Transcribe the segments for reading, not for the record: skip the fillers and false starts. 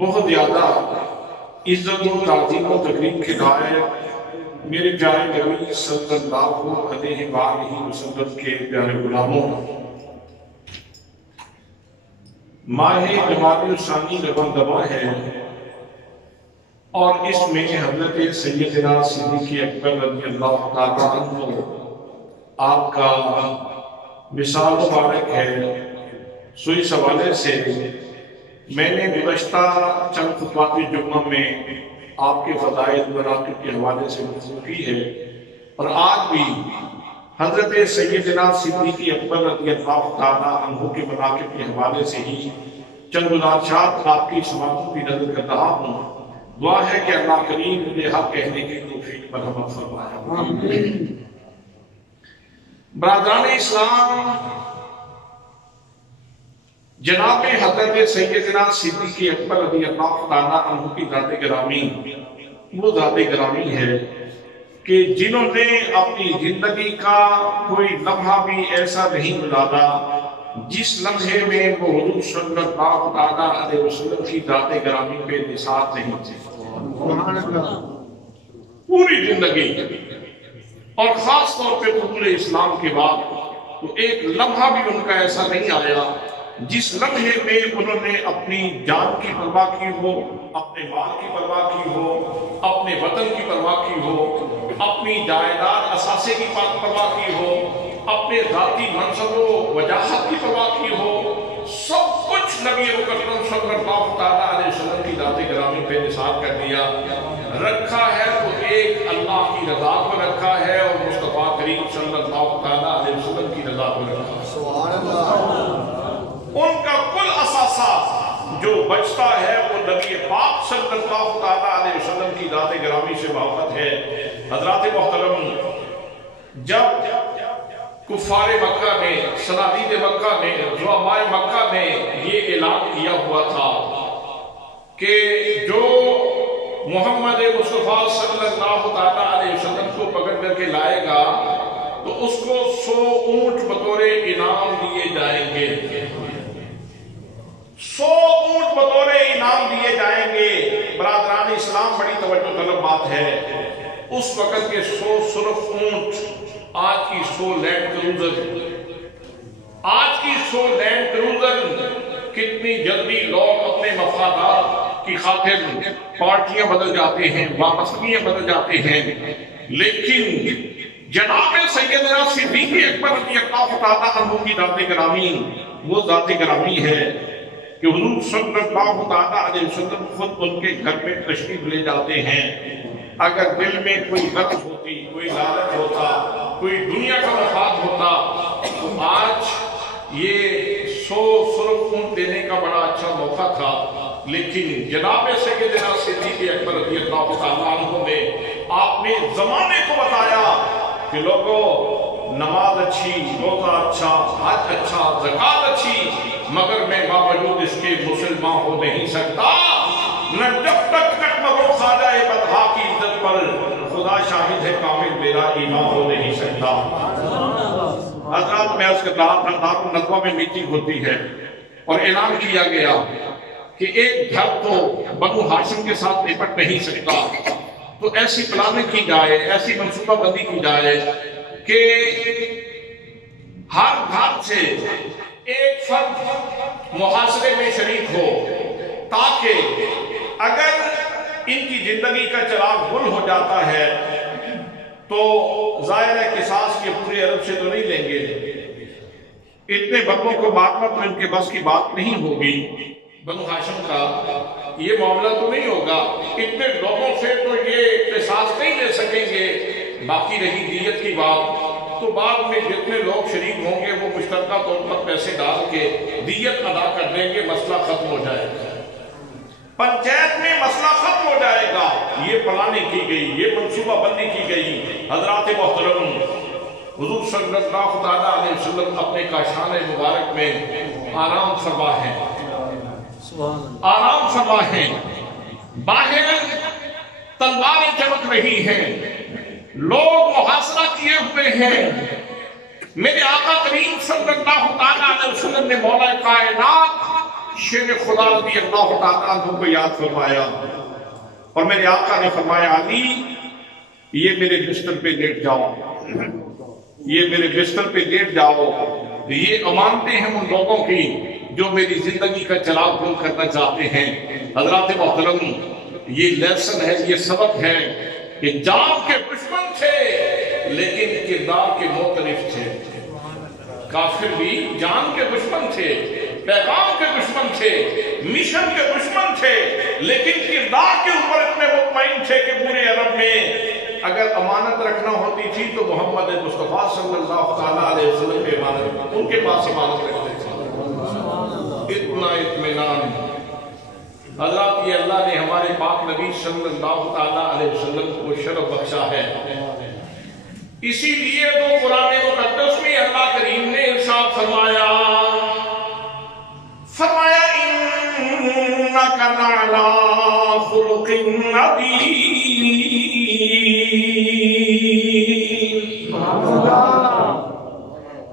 بہت زیادہ عزت و تعظیم و تکریم کے لائق میرے پیارے نبی صلی اللہ علیہ وآلہ وسلم کے پیارے غلاموں، ماہ جمادی الثانی رواں دواں ہے اور اس میں حضرت سیدنا صدیق اکبر رضی اللہ تعالیٰ عنہ آپ کا مثال مبارک ہے. سو اس حوالے سے میں نے گزشتہ چند خطبات جمعہ میں آپ کے فضائل مناقب کے حوالے سے گفتگو کی ہے، اور آج بھی حضرت سیدنا صدیق اکبر رضی اللہ تعالیٰ عنہ کے مناقب کے حوالے سے ہی چند گزارشات آپ کی سماعتوں کی نظر کر رہا ہوں. دعا ہے کہ اللہ کریم مجھے حق کہنے کی توفیق مرحمت فرمائے. برادران اسلام، جناب حضرت سیدنا صدیق اکبر رضی اللہ تعالیٰ عنہ کی ذات گرامی وہ ذات گرامی ہے کہ جنہوں نے اپنی زندگی کا کوئی لمحہ بھی ایسا نہیں گزارا جس لمحے میں وہ حضور صلی اللہ تعالیٰ علیہ وسلم کی ذات گرامی پہ نثار نہیں تھے. پوری زندگی اور خاص طور پہ قبول اسلام کے بعد تو ایک لمحہ بھی ان کا ایسا نہیں آیا جس لمحے میں انہوں نے اپنی جان کی پرواہ کی ہو، اپنے مال کی پرواہ کی ہو، اپنے وطن کی پرواہ کی ہو، اپنی جائیداد اثاثے کی پرواہ کی ہو، اپنے ذاتی منصب و وجاہت کی پرواہ کی ہو. سب کچھ نبی مکرم صلی اللہ تعالیٰ علیہ وسلم کی ذات گرامی پہ نثار کر دیا. رکھا ہے تو ایک اللہ کی رضا کو رکھا ہے اور مصطفیٰ کریم صلی اللہ تعالیٰ علیہ وسلم کی رضا کو رکھا ہے. سبحان اللہ. ان کا کل اثاثہ جو بچتا ہے وہ نبی پاک صلی اللہ تعالیٰ علیہ وسلم کی ذات گرامی سے محبت ہے. حضرات محترم، جب کفار مکہ نے، صنادید مکہ نے، زعماء مکہ نے یہ اعلان کیا ہوا تھا کہ جو محمد مصطفیٰ صلی اللہ تعالیٰ علیہ وسلم کو پکڑ کر کے لائے گا تو اس کو 100 اونٹ بطور انعام دیے جائیں گے. 100 اونٹ بطور انعام دیے جائیں گے. برادران اسلام، بڑی توجہ طلب بات ہے. اس وقت کے 100 سرخ اونٹ آج کی 100 لینڈ کروزر، آج کی 100 لینڈ کروزر کتنی جلدی لوگ اپنے مفادات کی خاطر پارٹیاں بدل جاتے ہیں، وابستگیاں بدل جاتے ہیں. لیکن جناب سیدنا صدیق اکبر رضی اللہ تعالیٰ عنہ کی ذات گرامی وہ ذات گرامی ہے کہ حضور صلی اللہ تعالیٰ علیہ وسلم خود ان کے گھر میں تشریف لے جاتے ہیں. اگر دل میں کوئی غرض ہوتی، کوئی لالچ ہوتا، کوئی دنیا کا مفاد ہوتا تو آج یہ 100 سرخ اونٹ دینے کا بڑا اچھا موقع تھا. لیکن جناب سیدنا صدیق اکبر رضی اللہ تعالیٰ عنہ نے آپ نے زمانے کو بتایا کہ لوگوں، نماز اچھی، روزہ اچھا، حج اچھا، زکوٰۃ اچھی، مگر میں باوجود اس کے مسلمان ہو نہیں سکتا. نہ جب تک وہ خواجہ بطحا کی عزت پر خدا شاہد ہے کامل میرا ایمان ہو نہیں سکتا. حضرات، میں اس کے دار الندوہ میں میٹنگ ہوتی ہے اور اعلان کیا گیا کہ ایک گھر تو بنو ہاشم کے ساتھ نپٹ نہیں سکتا، تو ایسی پلاننگ کی جائے، ایسی منصوبہ بندی کی جائے کہ ہر گھر سے ایک فرد محاصرے میں شریک ہو، تاکہ اگر ان کی زندگی کا چراغ گل ہو جاتا ہے تو ظاہر ہے قصاص کے پورے عرب سے تو نہیں لیں گے. اتنے بندوں کو مارنا تو ان کے بس کی بات نہیں ہوگی. بنو ہاشم کا یہ معاملہ تو نہیں ہوگا. اتنے لوگوں سے تو یہ قصاص نہیں لے سکیں گے. باقی رہی دیت کی بات تو بعد میں جتنے لوگ شریک ہوں گے وہ مشترکہ طور پر پیسے ڈال کے دیت ادا کر دیں گے، مسئلہ ختم ہو جائے گا. پنچایت میں مسئلہ ختم ہو جائے گا. یہ پلاننگ کی گئی، یہ منصوبہ بندی کی گئی. حضرات محترم، حضور صلی اللہ تعالیٰ علیہ وسلم اپنے کاشان مبارک میں آرام فرما ہیں، آرام فرما ہیں. باہر تلواریں چمک رہی ہیں، لوگ محاصرہ کیے ہوئے ہیں. میرے آقا کریم صلی اللہ تعالیٰ علیہ وسلم نے مولا کائنات شیر خدا رضی اللہ تعالیٰ عنہ کو یاد فرمایا اور میرے آقا نے فرمایا، علی یہ میرے بستر پہ لیٹ جاؤ، یہ میرے بستر پہ لیٹ جاؤ. یہ امانتیں ہیں ان لوگوں کی جو میری زندگی کا چراغ گل کرنا چاہتے ہیں. حضرات محترم، یہ لیسن ہے، یہ سبق ہے کہ جان کے دشمن تھے لیکن کردار کے معترف تھے. کافر بھی جان کے دشمن تھے، پیغام کے دشمن تھے، مشن کے دشمن تھے، لیکن کردار کے اوپر اتنے مطمئن تھے کہ پورے عرب میں اگر امانت رکھنا ہوتی تھی تو محمد مصطفیٰ صلی اللہ تعالیٰ علیہ وسلم کے امانت ان کے پاس امانت رکھتے تھے. اتنا اطمینان حضرات یہ اللہ نے ہمارے پاک نبی صلی اللہ تعالیٰ علیہ وسلم کو شرف بخشا ہے. اسی لیے تو قرآن مقدس میں اللہ کریم نے ارشاد فرمایا انک لعلی خلق عظیم.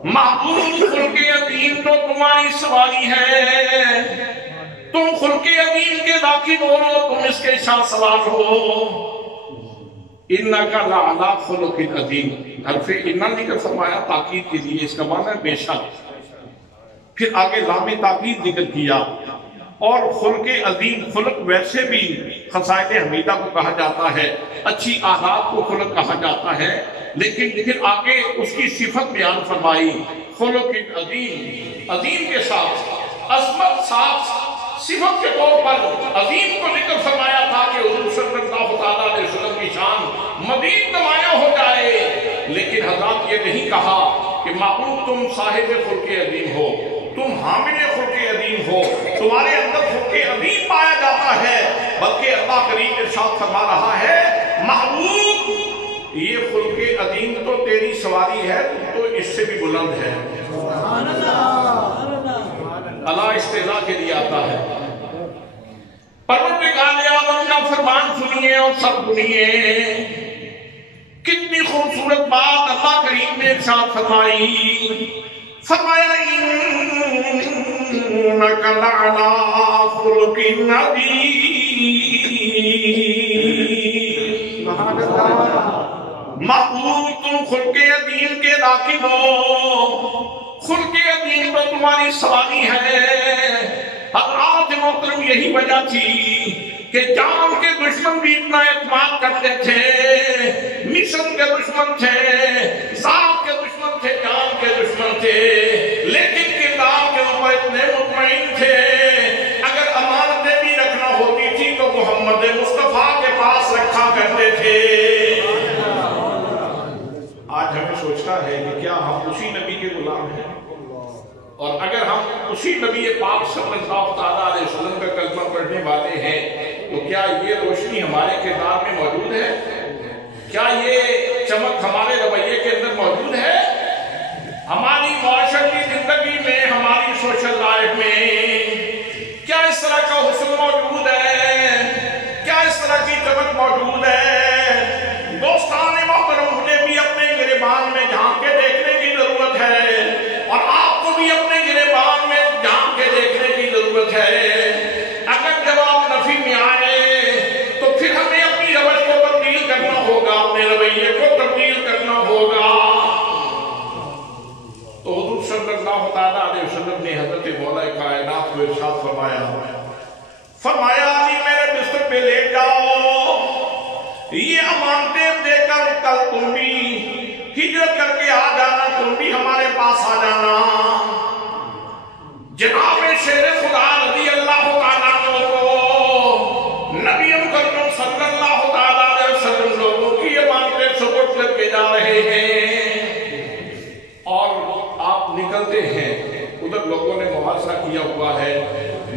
محبوب خلق عظیم تو تمہاری سواری ہے، تم خلق عظیم کے داخل ہو، تم اس کے ساتھ سوار ہو. انکا لعلی خلق عظیم، حرف انا ذکر فرمایا تاکید کے لیے، اس کا معنی ہے بے شک. پھر آگے لام تاکید ذکر کیا. اور خلق عظیم، خلق ویسے بھی خصائل حمیدہ کو کہا جاتا ہے، اچھی عادات کو خلق کہا جاتا ہے، لیکن پھر آگے اس کی صفت بیان فرمائی خلق عظیم. عظیم کے ساتھ عظمت ساتھ صفت کے طور پر عظیم کو ذکر فرمایا تھا کہ حضور صلی اللہ تعالیٰ علیہ وسلم کی شان مزید نمایاں ہو جائے. لیکن حضرات یہ نہیں کہا کہ محبوب تم صاحب خلق عظیم ہو، تم حامل خلق عظیم ہو، تمہارے اندر خلق عظیم پایا جاتا ہے، بلکہ اللہ کریم ارشاد فرما رہا ہے محبوب یہ خلق عظیم تو تیری سواری ہے، تو اس سے بھی بلند ہے. اللہ استعلاء کے لیے آتا ہے. پروردگار عالم کا فرمان سنیے اور سب سنیے. کتنی خوبصورت بات اللہ کریم نے ارشاد فرمائی. فرمایا انک لعلی خلق عظیم. محبوب تم خلق عظیم کے داخل ہو، خلق عظیم تو تمہاری سواری ہے. حضرات محترم یہی وجہ تھی کہ جان کے دشمن بھی اتنا اعتماد کرتے تھے، مشن کے دشمن تھے، ذات کے دشمن تھے، جان کے دشمن تھے، لیکن کردار کے اوپر اتنے مطمئن تھے. اگر امانتیں بھی رکھنا ہوتی تھی تو محمد مصطفیٰ کے پاس رکھا کرتے تھے. آج ہمیں سوچنا ہے کہ کیا ہم اسی نبی کے غلام ہیں؟ اور اگر ہم اسی نبی پاک صلی اللہ تعالیٰ علیہ وسلم کا کلمہ پڑھنے والے ہیں تو کیا یہ روشنی ہمارے کردار میں موجود ہے؟ کیا یہ چمک ہمارے رویے کے اندر موجود ہے؟ ہماری معاشرتی زندگی میں، ہماری سوشل لائف میں کیا اس طرح کا حسن موجود ہے؟ کیا اس طرح کی چمک موجود ہے؟ دوستان محترم، مجھے بھی اپنے گریبان میں جھانک کے دیکھنے کی ضرورت ہے، اور آپ کو بھی اپنے گریبان میں جھانک کے دیکھنے کی ضرورت ہے. اگر جواب نفی میں آئے تو پھر ہمیں اپنی روش کو تبدیل کرنا ہوگا، اپنے رویے کو تبدیل کرنا ہوگا. تو حضور صلی اللہ تعالیٰ علیہ وسلم نے حضرت مولا کائنات کو ارشاد فرمایا علی میرے بستر پہ لیٹ جاؤ، یہ امانتیں دے کر کل تم بھی ہجرت کر کے آ جانا، تم بھی ہمارے پاس آ جانا. جناب شیر خدا رضی اللہ تعالیٰ کو نبی مکرم صلی اللہ تعالیٰ علیہ وسلم لوگوں کی امانتیں سپرد کر کے جا رہے ہیں، اور آپ نکلتے ہیں. ادھر لوگوں نے محاصرہ کیا ہوا ہے.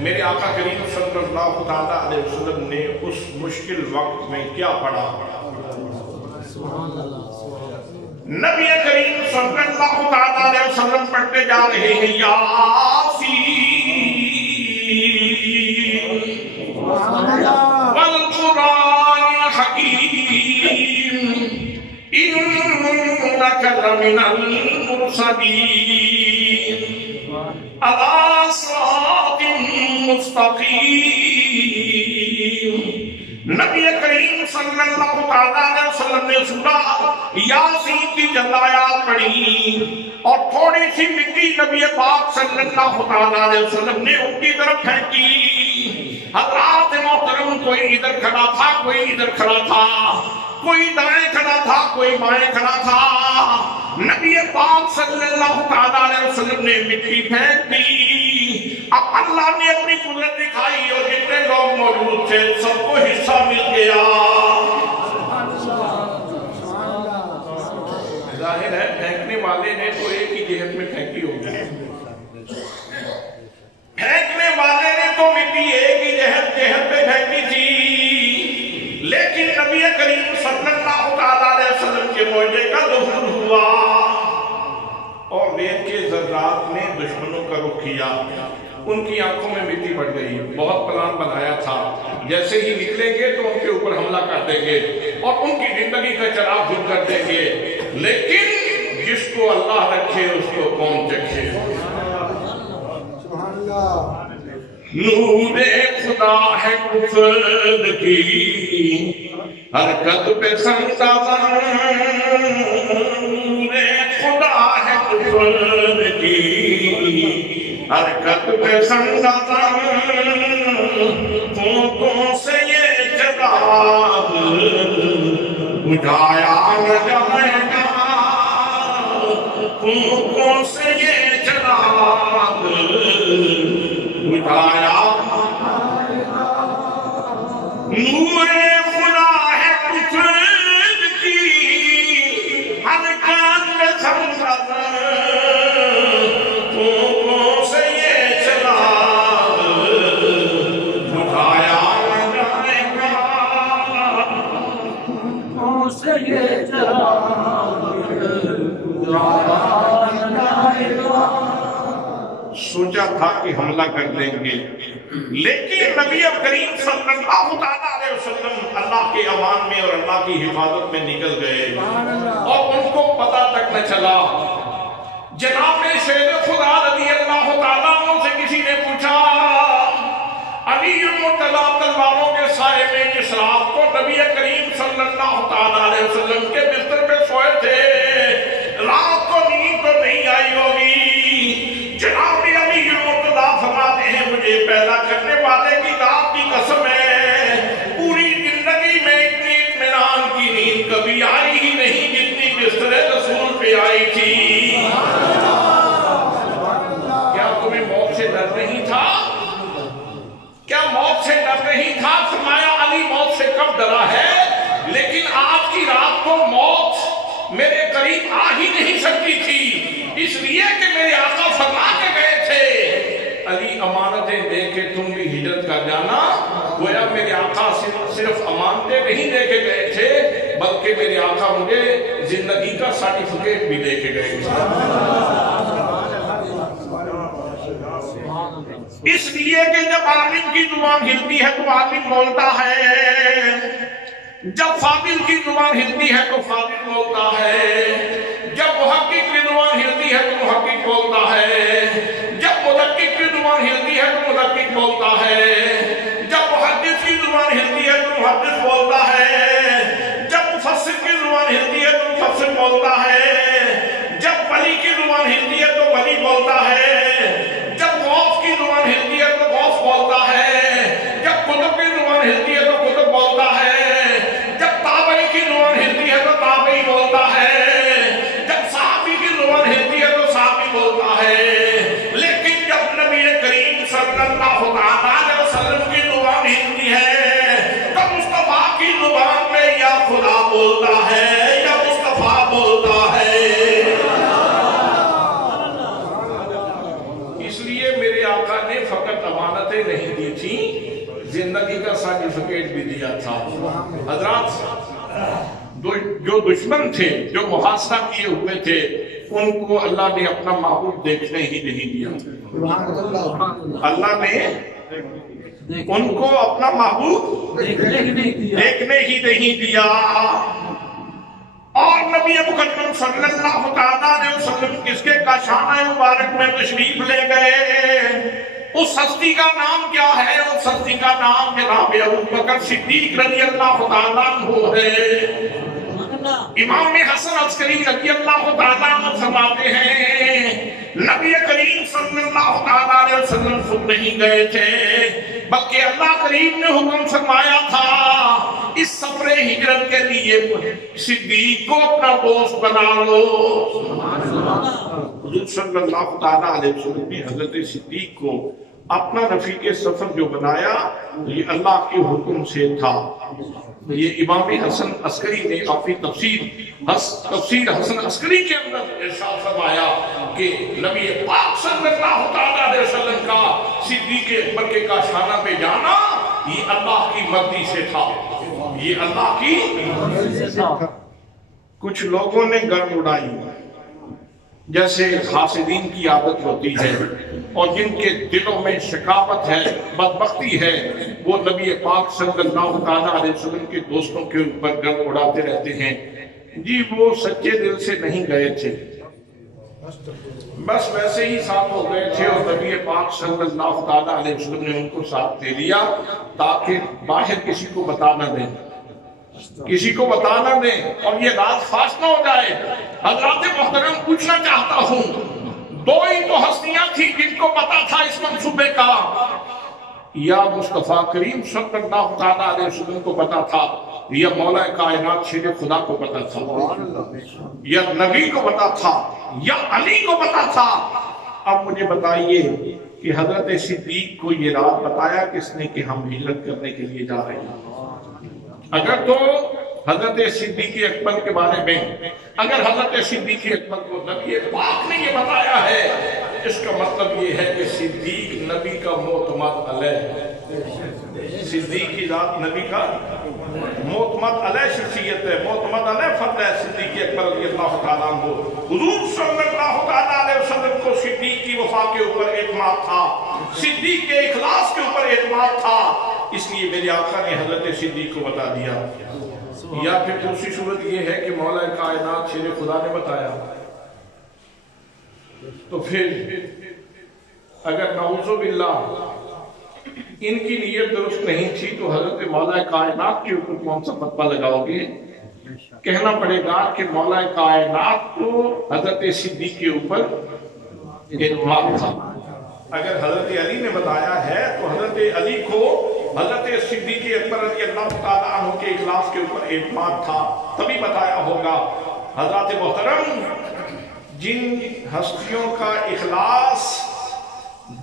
میرے آقا کریم صلی اللہ تعالیٰ علیہ وسلم نے اس مشکل وقت میں کیا پڑھا؟ نبی کریم صلی اللہ تعالیٰ علیہ وسلم پڑھتے جا رہے ہیں یاسین والقرآن الحکیم انک لمن المرسلین علی صراط مستقیم. نبی کریم صلی اللہ تعالیٰ علیہ وسلم نے سورہ یاسین کی چند آیات پڑھی اور تھوڑی سی مٹی نبی پاک صلی اللہ تعالیٰ علیہ وسلم نے ان کی طرف پھینکی. حضرات محترم، کوئی ادھر کھڑا تھا، کوئی ادھر کھڑا تھا، کوئی دائیں کھڑا تھا، کوئی بائیں کھڑا تھا. نبی پاک صلی اللہ تعالیٰ علیہ وسلم نے مٹی پھینک دی. اب اللہ نے اپنی قدرت دکھائی اور جتنے لوگ موجود تھے سب کو حصہ مل گیا. جہت میں پھینکی ہوگی. پھینکنے والے نے تو مٹی ایک ہی جہت پہ پھینکی تھی، لیکن نبی کریم صلی اللہ علیہ وسلم کے معجزے کا ظہور ہوا اور ریت کے ذرات نے دشمنوں کا رخ کیا. ان کی آنکھوں میں مٹی پڑ گئی. بہت پلان بنایا تھا جیسے ہی نکلیں گے تو ان کے اوپر حملہ کر دیں گے اور ان کی زندگی کا چراغ دور کر دیں گے، لیکن جس کو اللہ رکھے اس کو کون چکھے. نور خدا ہے کفر کی حرکت پہ سنگا، نور خدا ہے کفر کی حرکت پہ سنگا، پھونکوں سے یہ چراغ بجھایا نہ جائے گا، پھونکوں سے یہ چراغ بجھایا. نور خدا ہے کفر کی حرکت پہ سنگا، پھونکوں سے یہ چراغ بجھایا نہ جائے گا، پھونکوں سے یہ چراغ بجھایا نہ جائے گا. سوچا تھا کہ حملہ کر دیں گے، لیکن نبی کریم صلی اللہ علیہ وسلم اللہ کے امان میں اور اللہ کی حفاظت میں نکل گئے اور ان کو پتہ تک نہ چلا. جناب شیر خدا رضی اللہ تعالیٰ عنہ سے کسی نے پوچھا، علی المرتضیٰ تلواروں کے سائے میں جس رات کو نبی کریم صلی اللہ علیہ وسلم کے بستر پہ سوئے تھے، رات کو نیند تو نہیں آئی ہوگی. جناب علی المرتضیٰ فرماتے ہیں مجھے پیدا کرنے والے کی ذات کی قسم ہے، پوری زندگی میں اتنی اطمینان کی نیند کبھی آئی ہی نہیں جتنی بستر رسول پہ آئی تھی. کیا تمہیں موت سے ڈر نہیں تھا؟ کیا موت سے ڈر نہیں تھا؟ فرمایا علی موت سے کب ڈرا ہے، لیکن آج کی رات کو موت میرے قریب آ ہی نہیں سکتی تھی، اس لیے کہ میرے آقا فرما کے گئے تھے علی امانتیں دے کے تم بھی ہجرت کر جانا. گویا میرے آقا صرف امانتیں نہیں دے کے گئے تھے بلکہ میرے آقا مجھے زندگی کا سرٹیفکیٹ بھی دے کے گئے تھے. اس لیے کہ جب عالم کی زبان ہلتی ہے تو عالم بولتا ہے، جب فاضل کی زبان ہلتی ہے تو فاضل بولتا ہے، جب محقق کی زبان ہلتی ہے تو محقق بولتا ہے، جب مدقق کی زبان ہلتی ہے تو مدقق بولتا ہے، جب محدث کی زبان ہلتی ہے تو محدث بولتا ہے، جب مفسر کی زبان ہلتی ہے تو مفسر بولتا ہے، جب ولی کی زبان ہلتی ہے تو ولی بولتا ہے، جب غوث کی زبان ہلتی ہے تو غوث بولتا ہے، جب قطب کی زبان ہلتی ہے تو قطب بولتا ہے، جب تابعی کی زبان ہلتی ہے تو تابعی بولتا ہے، جب صحابی کی زبان ہلتی ہے تو صحابی بولتا ہے. لیکن جب نبی کریم صلی اللہ علیہ وسلم کی زبان ہلتی ہے تو مصطفیٰ کی زبان میں یا خدا بولتا ہے یا مصطفیٰ بولتا ہے. اس لیے میرے آقا نے فقط امانتیں نہیں دی تھیں، زندگی کا سرٹیفکیٹ بھی دیا تھا. حضرات جو دشمن تھے، جو محاصرہ کیے ہوئے تھے، ان کو اللہ نے اپنا محبوب دیکھنے ہی نہیں دیا. اللہ نے ان کو اپنا محبوب دیکھنے ہی نہیں دیا. اور نبی مکرم صلی اللہ علیہ وسلم کس کے کاشانہ مبارک میں تشریف لے گئے. اس ہستی کا نام کیا ہے؟ اس ہستی کا نام جناب ابوبکر صدیق رضی اللہ تعالیٰ عنہ ہے. امام حسن عسکری رضی اللہ تعالیٰ عنہ فرماتے ہیں نبی کریم صلی اللہ علیہ وسلم خود نہیں گئے تھے بلکہ اللہ کریم نے حکم فرمایا تھا اس سفر ہجرت کے لیے صدیق کو اپنا دوست بنا لو. حضور صلی اللہ علیہ وسلم نے حضرت صدیق کو اپنا رفیق سفر جو بنایا یہ اللہ کے حکم سے تھا. یہ امام حسن عسکری نے اپنی تفسیر حسن عسکری کے اندر ارشاد فرمایا کہ نبی پاک صلی اللہ تعالیٰ علیہ وسلم کا صدیق اکبر کے کاشانہ پہ جانا یہ اللہ کی مرضی سے تھا، یہ اللہ کی مرضی سے تھا۔ کچھ لوگوں نے گرد اڑائی جیسے حاسدین کی عادت ہوتی ہے، اور جن کے دلوں میں شقاوت ہے، بدبختی ہے، وہ نبی پاک صلی اللہ تعالیٰ علیہ وسلم کے دوستوں کے اوپر گرد اڑاتے رہتے ہیں۔ جی وہ سچے دل سے نہیں گئے تھے، بس ویسے ہی ساتھ ہو گئے تھے، اور نبی پاک صلی اللہ تعالیٰ علیہ وسلم نے ان کو ساتھ دے لیا تاکہ باہر کسی کو بتا نہ دیں، کسی کو بتا نہ دیں، اور یہ راز فاش نہ ہو جائے۔ حضرات محترم پوچھنا چاہتا ہوں، دو ہی تو ہستیاں تھیں جن کو پتا تھا اس منصوبے کا، یا مصطفیٰ کریم صلی اللہ تعالیٰ علیہ وسلم کو پتا تھا، یا مولا کائنات شیر خدا کو پتا تھا، یا نبی کو پتا تھا، یا علی کو پتا تھا۔ اب مجھے بتائیے کہ حضرت صدیق کو یہ راز بتایا کس نے کہ ہم ہجرت کرنے کے لیے جا رہے ہیں؟ اگر تو حضرت صدیق اکبر کے بارے میں، اگر حضرت صدیق اکبر کو نبی پاک نے یہ بتایا ہے، اس کا مطلب یہ ہے کہ صدیق نبی کا معتمد علیہ ہے، صدیق کی ذات نبی کا معتمد علیہ شخصیت ہے، معتمد علیہ فرد ہے۔ صدیق اکبر رضی اللہ تعالیٰ عنہ، حضور صلی اللہ تعالیٰ علیہ وسلم کو صدیق کی وفا کے اوپر اعتماد تھا، صدیق کے اخلاص کے اوپر اعتماد تھا، اس لیے میرے آقا نے حضرت صدیق کو بتا دیا۔ یا پھر دوسری صورت یہ ہے کہ مولا کائنات شیر خدا نے بتایا، تو پھر اگر نعوذ باللہ ان کی نیت درست نہیں تھی تو حضرت مولا کائنات کے اوپر کون سا فتویٰ لگاؤ گے؟ کہنا پڑے گا کہ مولا کائنات کو حضرت صدیق کے اوپر اعتماد تھا۔ اگر حضرت علی نے بتایا ہے تو حضرت علی کو حضرت صدیق اکبر رضی اللہ تعالیٰ عنہ کے اخلاص کے اوپر اعتماد تھا، تبھی بتایا ہوگا۔ حضرات محترم، جن ہستیوں کا اخلاص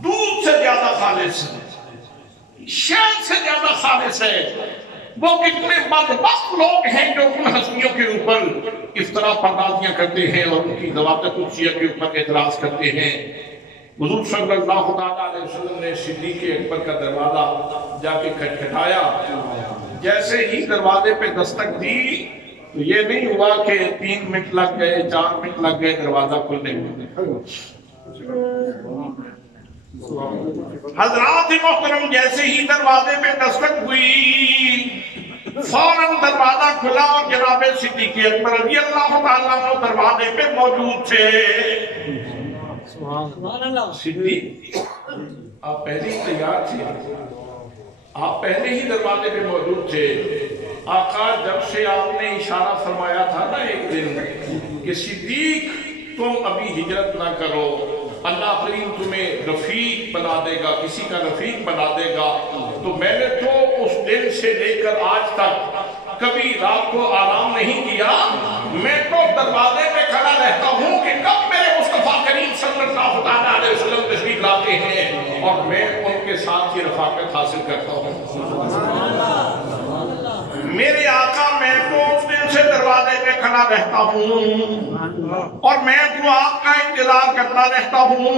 دودھ سے زیادہ خالص ہے، شہد سے زیادہ خالص ہے، وہ کتنے بدبخت لوگ ہیں جو ان ہستیوں کے اوپر افطرا پردازیاں کرتے ہیں اور ان کی ذوات قدسیہ کے اوپر اعتراض کرتے ہیں۔ حضور صلی اللہ علیہ وسلم نے صدیق اکبر کا دروازہ جا کے کھٹکھٹایا، جیسے ہی دروازے پہ دستک دی تو یہ نہیں ہوا کہ 3 منٹ لگ گئے، 4 منٹ لگ گئے دروازہ کھلنے میں۔ حضرات محترم، جیسے ہی دروازے پہ دستک ہوئی فوراً دروازہ کھلا اور جناب صدیق اکبر رضی اللہ تعالیٰ عنہ دروازے پہ موجود تھے۔ صدیق، آپ پہلے ہی تیار تھے، آپ پہلے ہی دروازے پہ موجود تھے۔ آقا جب سے آپ نے اشارہ فرمایا تھا نا ایک دن کہ صدیق تم ابھی ہجرت نہ کرو، اللہ کریم تمہیں رفیق بنا دے گا، کسی کا رفیق بنا دے گا، تو میں نے تو اس دن سے لے کر آج تک کبھی رات کو آرام نہیں کیا، میں تو دروازے پہ کھڑا رہتا ہوں کہ کب میرے مصطفیٰ کریم صلی اللہ علیہ وسلم تشریف لاتے ہیں اور میں ان کے ساتھ یہ رفاقت حاصل کرتا ہوں۔ میرے آقا، میں تو اس دن سے دروازے پہ کھڑا رہتا ہوں اور میں تو آپ کا انتظار کرتا رہتا ہوں۔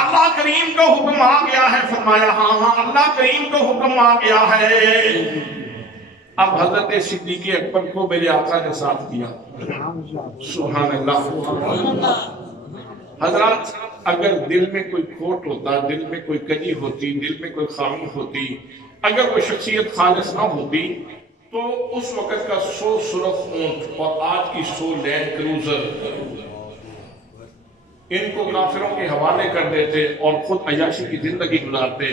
اللہ کریم کا حکم آ گیا ہے، فرمایا ہاں اللہ کریم کا حکم آ گیا ہے۔ اب حضرت صدیق اکبر کو میرے آقا نے ساتھ دیا، سبحان اللہ۔ حضرات، اگر دل میں کوئی کھوٹ ہوتا، دل میں کوئی کمی ہوتی، دل میں کوئی خامی ہوتی، اگر وہ شخصیت خالص نہ ہوتی تو اس وقت کا 100 سرخ اونٹ اور آج کی 100 لینڈ کروزر ان کو کافروں کے حوالے کر دیتے اور خود عیاشی کی زندگی گزارتے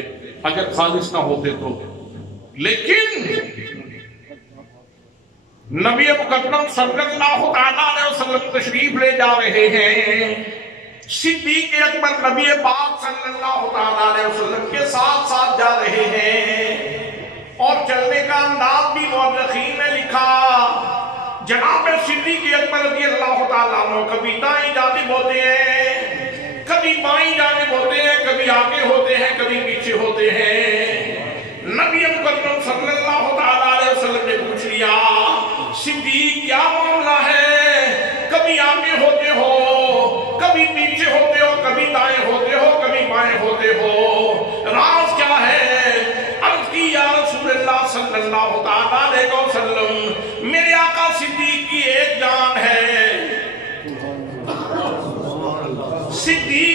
اگر خالص نہ ہوتے تو۔ لیکن نبی مقدم صلی اللہ علیہ وسلم تشریف لے جا رہے ہیں، صدیق اکبر نبی پاک صلی اللہ علیہ وسلم کے ساتھ ساتھ جا رہے ہیں، اور چلنے کا انداز بھی مورخین نے لکھا، جناب صدیق اکبر رضی اللہ تعالیٰ عنہ کبھی دائیں جانب ہوتے ہیں، کبھی بائیں جانب ہوتے ہیں، کبھی آگے ہوتے ہیں، کبھی پیچھے ہوتے ہیں۔ نبی مقدم صلی اللہ علیہ وسلم نے پوچھ لیا، صدیق کیا معاملہ ہے؟ کبھی آگے ہوتے ہو، کبھی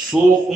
100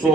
100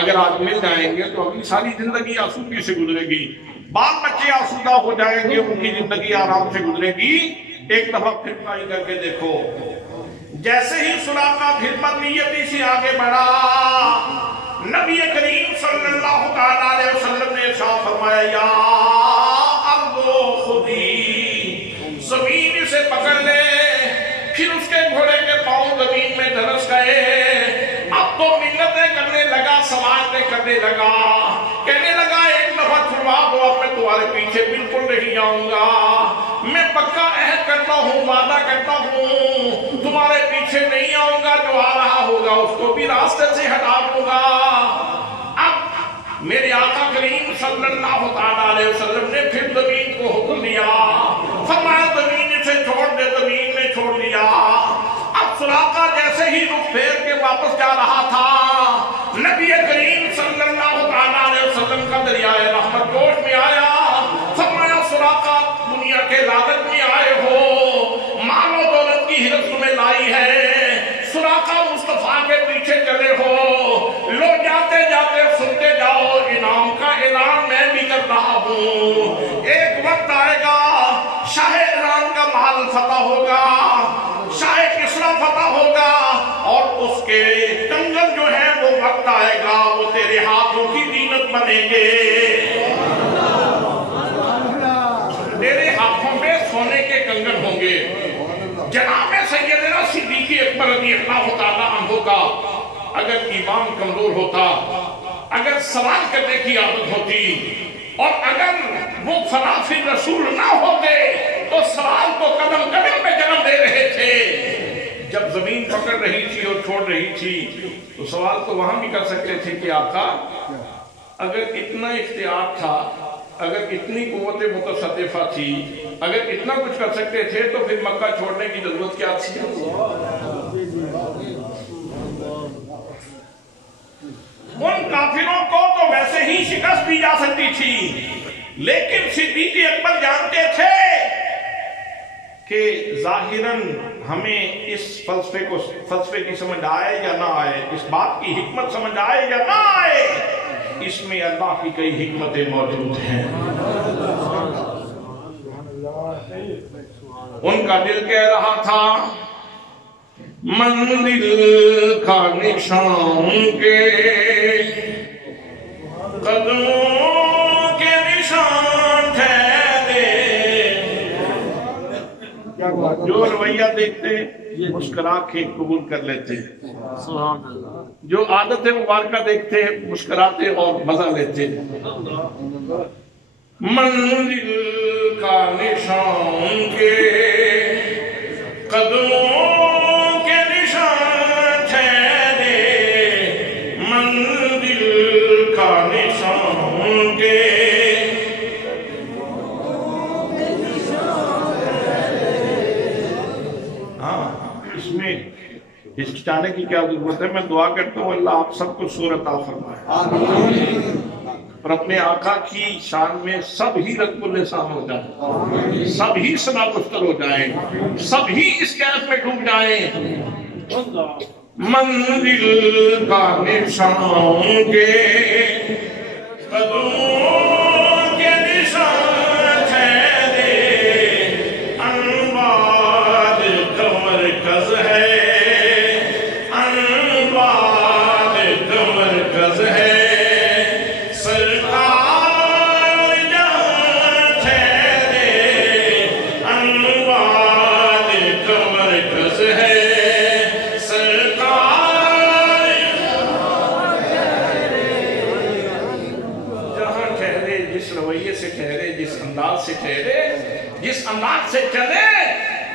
اگر آج مل جائیں گے تو اپنی ساری زندگی آسودگی سے گزرے گی، بال بچے آسودہ ہو جائیں گے، ان کی زندگی آرام سے گزرے گی۔ ایک دفعہ پھر ٹرائی کر کے دیکھو۔ جیسے ہی سراقہ پھر بدنیتی سے آگے بڑھا، نبی کریم صلی اللہ علیہ وسلم نے ارشاد فرمایا، یا ارض خودی، زمین سے پکڑ لے۔ پھر اس کے گھوڑے کے پاؤں زمین میں دھنس گئے۔ اب تو منتیں کرنے لگا، سوالیں کرنے لگا، کہنے لگا ایک دفعہ چھڑوا دو، اب میں تمہارے پیچھے بالکل نہیں جاؤں گا، میں پکا عہد کرتا ہوں، وعدہ کرتا ہوں، تمہارے پیچھے نہیں آؤں گا، جو آ رہا ہوگا اس کو بھی راستے سے ہٹا دوں گا۔ اب میرے آقا کریم صلی اللہ علیہ وسلم نے پھر زمین کو حکم دیا، فرمایا زمین سے چھوڑ دے، زمین نے چھوڑ دیا۔ اب سراقہ جیسے ہی رخ پھیر کے واپس جا رہا تھا، نبی کریم صلی اللہ علیہ وسلم کا دریائے رحمت جوش میں آیا، فرمایا سراقہ دنیا کے لالچ میں آئے ہو، مال و دولت کی حرص تمہیں لائی ہے، سراقہ مصطفیٰ کے پیچھے چلے ہو، لو جاتے جاتے سنتے جاؤ، انعام کا اعلان میں بھی کر رہا ہوں، ایک وقت آئے گا شاہ ایران کا محل فتح ہوگا، شاہ کسریٰ فتح ہوگا، اور اس کے کنگن جو ہے وہ وقت آئے گا وہ تیرے ہاتھوں کی زینت بنیں گے، تیرے ہاتھوں میں سونے کے کنگن ہوں گے۔ جناب سیدنا صدیق اکبر رضی اللہ تعالیٰ عنہ کا اگر ایمان کمزور ہوتا، اگر سوال کرنے کی عادت ہوتی، اور اگر وہ فلاسفہ رسول نہ ہوتے تو سوال کو قدم قدم پہ جنم دے رہے تھے۔ جب زمین پکڑ رہی تھی اور چھوڑ رہی تھی تو سوال تو وہاں بھی کر سکتے تھے کہ آقا اگر اتنا اختیار تھا، اگر اتنی قوت متصرفہ تھی، اگر اتنا کچھ کر سکتے تھے تو پھر مکہ چھوڑنے کی ضرورت کیا تھی؟ ان کافروں کو تو ویسے ہی شکست دی جا سکتی تھی، لیکن صدیق اکبر جانتے تھے کہ ظاہراً ہمیں اس فلسفے کی سمجھ آئے یا نہ آئے، اس بات کی حکمت سمجھ آئے یا نہ آئے، اس میں اللہ کی کئی حکمتیں موجود ہیں۔ ان کا دل کہہ رہا تھا منزل کا نشان کے قدموں کے نشان ٹھہرے، جو رویہ دیکھتے مسکرا کے قبول کر لیتے، جو عادت مبارکہ دیکھتے مسکراتے اور مزہ لیتے۔ منزل کا نشان کے قدموں کے نشان ٹھہرے، منزل کا نشان کے ہچکچانے کی کیا ضرورت ہے؟ میں دعا کرتا ہوں اللہ آپ سب کو سور عطا فرمائے اور اپنے آقا کی شان میں سب ہی رنگ النسان ہو جائیں، سب ہی ثنا پشتر ہو جائیں، سب ہی اس کیف میں ڈوب جائیں۔ منزل کا نشان کے قدموں کے نشان ٹھہرے، انوار کا مرکز ہے، جس انداز سے چلے،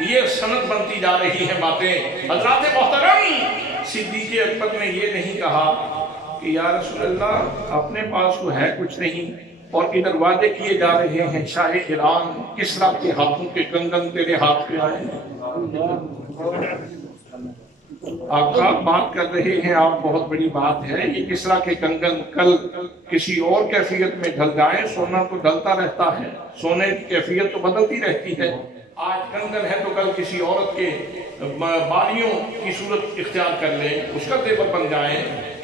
یہ سند بنتی جا رہی ہے باتیں۔ حضرات محترم، صدیق اکبر نے یہ نہیں کہا کہ یا رسول اللہ اپنے پاس تو ہے کچھ نہیں، اور ادھر وعدے کیے جا رہے ہیں شاہ ایران کسریٰ کے ہاتھوں کے کنگن تیرے ہاتھ پہ آئے۔ آقا بات کر رہے ہیں آپ، بہت بڑی بات ہے، یہ کسریٰ کے کنگن کل کسی اور کیفیت میں ڈھل جائیں، سونا تو ڈھلتا رہتا ہے، سونے کی کیفیت تو بدلتی رہتی ہے، آج کنگن ہے تو کل کسی عورت کے بالیوں کی صورت اختیار کر لیں، اس کا زیور بن جائیں۔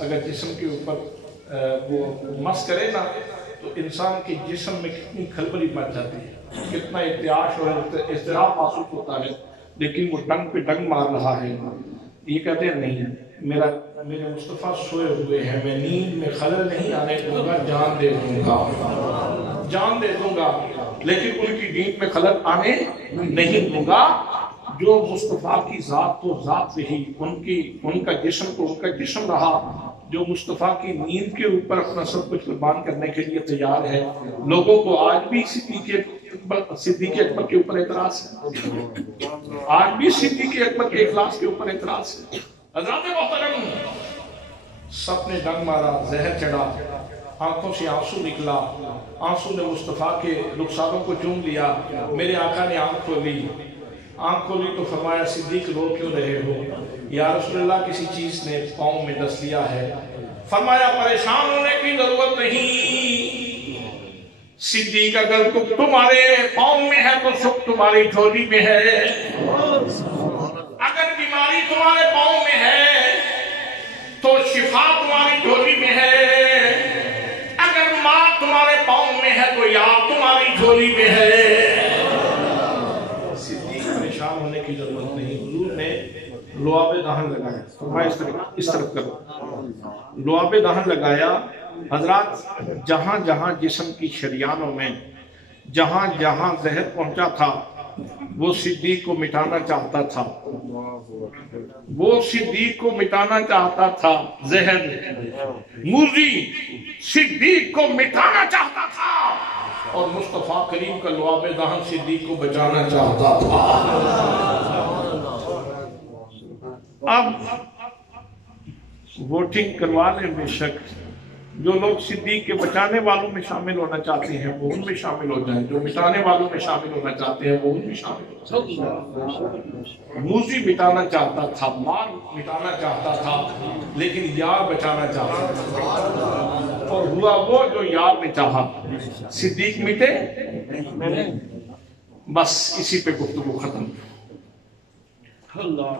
اگر جسم کے اوپر وہ مس کرے نا تو انسان کے جسم میں کتنی کھلبلی مچ جاتی ہے، کتنا ارتعاش اور اضطراب محسوس ہوتا ہے، لیکن وہ ڈنگ پہ ڈنگ مار رہا ہے۔ یہ کہتے ہیں نہیں، میرے مصطفیٰ سوئے ہوئے ہیں، میں نیند میں خلل نہیں آنے دوں گا، جان دے دوں گا لیکن ان کی نیند میں خلل آنے نہیں دوں گا۔ جو مصطفیٰ کی ذات تو ذات رہی، ان کا جسم تو ان کا جسم رہا، جو مصطفیٰ کی نیند کے اوپر اپنا سب کچھ قربان کرنے کے لیے تیار ہے۔ لوگوں کو آج بھی صدیق اکبر کے اوپر اعتراض ہے، آج بھی صدیق اکبر کے اخلاص کے اوپر اعتراض ہے۔ حضرات محترم، سب نے ڈنگ مارا، زہر چڑھا، آنکھوں سے آنسو نکلا، آنسو نے مصطفیٰ کے رخساروں کو چوم لیا۔ میرے آقا نے آنکھ کھولی تو فرمایا صدیق رو کیوں رہے ہو؟ یا رسول اللہ کسی چیز نے پاؤں میں ڈس لیا ہے۔ فرمایا پریشان ہونے کی ضرورت نہیں، صدیق اگر تمہارے پاؤں میں ہے تو سکھ تمہاری جھولی میں ہے، اگر بیماری تمہارے پاؤں میں ہے تو شفا تمہاری جھولی میں ہے، اگر ماں تمہارے پاؤں میں ہے تو یار تمہاری جھولی میں ہے۔ صدیق پریشان ہونے کی ضرورت نہیں، حضور نے لعاب دہن لگایا، فرمایا اس طرف کرو، لعاب دہن لگایا۔ حضرات جہاں جہاں جسم کی شریانوں میں جہاں جہاں زہر پہنچا تھا وہ صدیق کو مٹانا چاہتا تھا، وہ صدیق کو مٹانا چاہتا تھا، زہر موذی صدیق کو مٹانا چاہتا تھا، اور مصطفیٰ کریم کا لعاب دہن صدیق کو بچانا چاہتا تھا۔ اب ووٹنگ کروا لیں بے شک، جو لوگ صدیق کے بچانے والوں میں شامل ہونا چاہتے ہیں وہ ان میں شامل ہو جائیں، جو مٹانے والوں میں شامل ہونا چاہتے ہیں وہ ان میں شامل ہو جائیں۔ موذی مٹانا چاہتا تھا، مار مٹانا چاہتا تھا، لیکن یار بچانا چاہتا تھا، اور ہوا وہ جو یار نے چاہا۔ صدیق مٹے، بس اسی پہ گفتگو ختم۔ اللہ